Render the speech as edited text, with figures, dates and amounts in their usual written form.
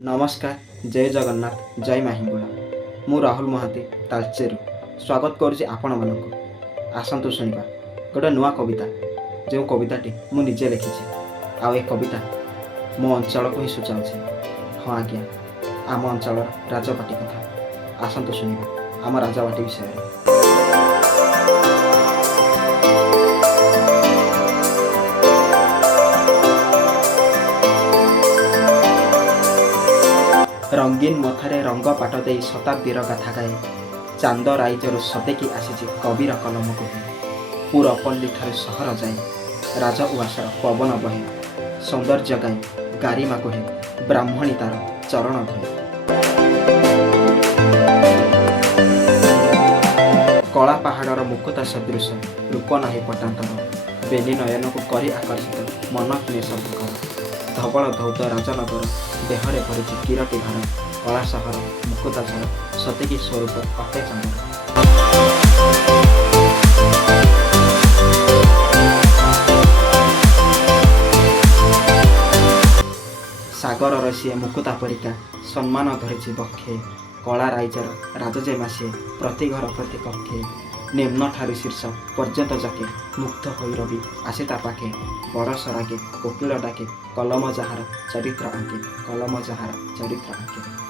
नमस्कार जय जगन्नाथ जय माहिंगुला मु राहुल महाती तालचेरु स्वागत करुच्ची आपण मानक आसतु शुणा गोटे नुआ कविता जो कविताटी मु निजे लिखी आ कविता मो अंचल को ही सूचाऊे। हाँ आज्ञा आम अंचल राजबाटी कथा आसतु शुणा आम राजबाटी विषय में। रंगीन मथारे रंग पाट दे शताब्दीर गाथा गाए चांद राइजर सतेकी आसी कविर कलम कहे पुरपल्ली ठारे सहर जाए राज उआसर पवन बहे सौंदर्य गाए गारिमा कहे ब्राह्मणी तार चरण धोए। कला पहाड़र मुकुता सदृश रूप नाही पटांतर बेली नयन को करी आकर्षित मन किने सबकर धवल धौत राजनगर देहरे भरी किरटी घर कला सहर मुकुता झर सतेकी स्वरूप अटे चांदर। सागर सी मुकुता परिका सम्मान धरी बक्षे कला राइजर राजजेमा सी प्रति घर प्रति कक्षे निम्न ठारू शीर्ष पर्यंत जाके मुग्ध हो रवि आसे ता पाखे बरस रागे कोकिल डाके कलम जहार चरित्र आंके कलम जहार चरित्र आंके।